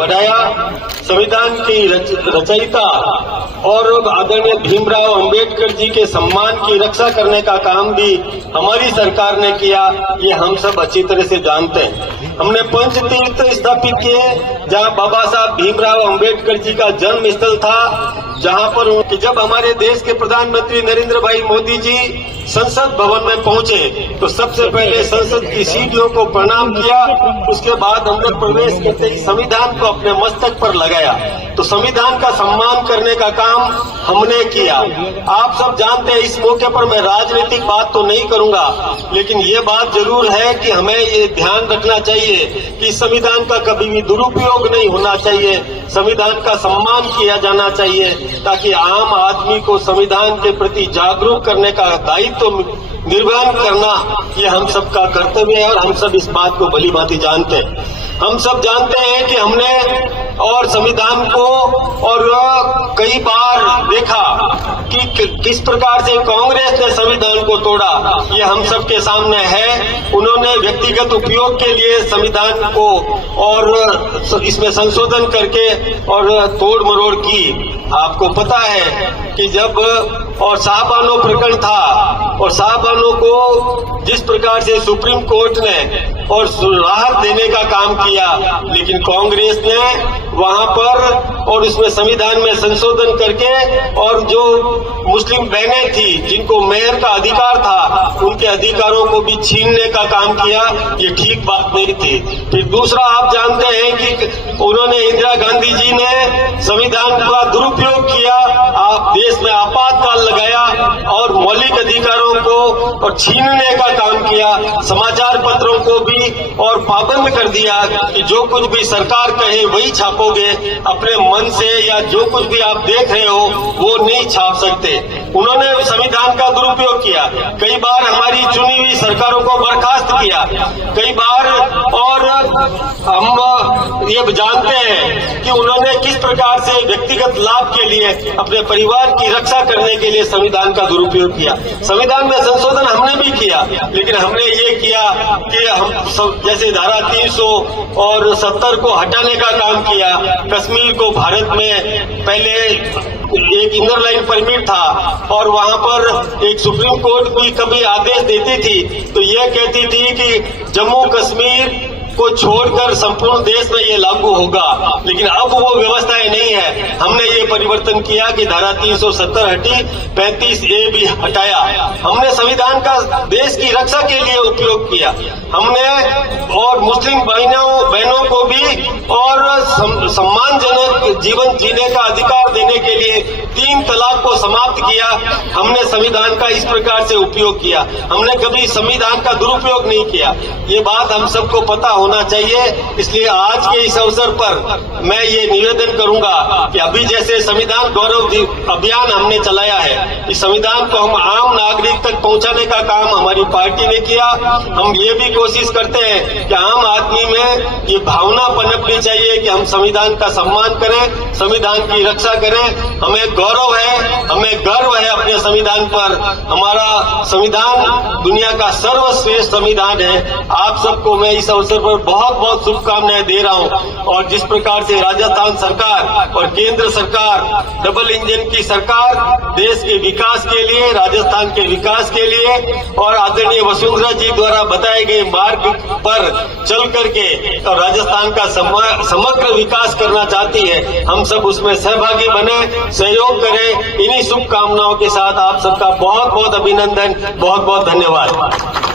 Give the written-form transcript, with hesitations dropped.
बढ़ाया। संविधान की रचयिता और आदरणीय भीमराव अंबेडकर जी के सम्मान की रक्षा करने का काम भी हमारी सरकार ने किया, ये हम सब अच्छी तरह से जानते हैं। हमने पंच तीर्थ स्थापित किए, जहां बाबा साहब भीमराव अंबेडकर जी का जन्म स्थल था, जहां पर जब हमारे देश के प्रधानमंत्री नरेंद्र भाई मोदी जी संसद भवन में पहुंचे तो सबसे पहले संसद की सीढ़ियों को प्रणाम किया। उसके बाद अंदर प्रवेश करते ही संविधान को अपने मस्तक पर लगाया। तो संविधान का सम्मान करने का काम हमने किया। आप सब जानते हैं, इस मौके पर मैं राजनीतिक बात तो नहीं करूंगा, लेकिन ये बात जरूर है कि हमें ये ध्यान रखना चाहिए कि संविधान का कभी भी दुरुपयोग नहीं होना चाहिए। संविधान का सम्मान किया जाना चाहिए, ताकि आम आदमी को संविधान के प्रति जागरूक करने का दायित्व निर्वहन करना ये हम सबका कर्तव्य है और हम सब इस बात को भली भांति जानते हैं। हम सब जानते हैं कि हमने और संविधान को और कई बार देखा कि किस प्रकार से कांग्रेस ने संविधान को तोड़ा, ये हम सबके सामने है। उन्होंने व्यक्तिगत उपयोग के लिए संविधान को और इसमें संशोधन करके और तोड़ मरोड़ की। आपको पता है कि जब और शाहबानो प्रकरण था और शाहबानो को जिस प्रकार से सुप्रीम कोर्ट ने और राहत देने का काम किया, लेकिन कांग्रेस ने वहां पर और उसमें संविधान में संशोधन करके और जो मुस्लिम बहनें थी जिनको मेयर का अधिकार था, उनके अधिकारों को भी छीनने का काम किया। ये ठीक बात नहीं थी। फिर दूसरा, आप जानते हैं कि उन्होंने इंदिरा गांधी जी ने संविधान का दुरुपयोग किया, आप देश में आपातकाल लगाया और मौलिक अधिकारों को और छीनने का काम किया। समाचार पत्रों को भी और पाबंद कर दिया कि जो कुछ भी सरकार कहे वही छापोगे, अपने मन से या जो कुछ भी आप देख रहे हो वो नहीं छाप सकते। उन्होंने संविधान का दुरुपयोग किया। कई बार हमारी चुनी हुई सरकारों को बर्खास्त किया, कई बार, और हम ये जानते हैं कि उन्होंने किस प्रकार से व्यक्तिगत लाभ के लिए अपने परिवार की रक्षा करने के लिए संविधान का दुरुपयोग किया। संविधान में संशोधन हमने भी किया, लेकिन हमने ये किया कि हम जैसे धारा 370 को हटाने का काम किया। कश्मीर को भारत में पहले एक इनर लाइन परमिट था और वहां पर एक सुप्रीम कोर्ट भी कभी आदेश देती थी तो ये कहती थी कि जम्मू कश्मीर को छोड़कर संपूर्ण देश में ये लागू होगा, लेकिन अब वो व्यवस्थाएं नहीं है। हमने ये परिवर्तन किया कि धारा 370 हटी, 35A भी हटाया। हमने संविधान का देश की रक्षा के लिए उपयोग किया। हमने और मुस्लिम बहनों को भी और सम्मानजनक जीवन जीने का अधिकार देने के लिए 3 तलाक को समाप्त किया। हमने संविधान का इस प्रकार से उपयोग किया। हमने कभी संविधान का दुरुपयोग नहीं किया। ये बात हम सबको पता होना चाहिए। इसलिए आज के इस अवसर पर मैं ये निवेदन करूंगा कि अभी जैसे संविधान गौरव अभियान हमने चलाया है, इस संविधान को हम आम नागरिक तक पहुंचाने का काम हमारी पार्टी ने किया। हम ये भी कोशिश करते हैं कि आम आदमी में ये भावना पनपनी चाहिए कि हम संविधान का सम्मान करें, संविधान की रक्षा करें। हमें गौरव है, हमें गर्व है अपने संविधान पर। हमारा संविधान दुनिया का सर्वश्रेष्ठ संविधान है। आप सबको मैं इस अवसर पर बहुत बहुत शुभकामनाएं दे रहा हूं। और जिस प्रकार से राजस्थान सरकार और केंद्र सरकार डबल इंजन की सरकार देश के विकास के लिए, राजस्थान के विकास के लिए और आदरणीय वसुंधरा जी द्वारा बताए गए मार्ग पर चल करके और राजस्थान का समग्र विकास करना चाहती है, हम सब उसमें सहभागी बने, सहयोग करें। इन्हीं शुभकामनाओं के साथ आप सबका बहुत बहुत अभिनंदन, बहुत बहुत धन्यवाद।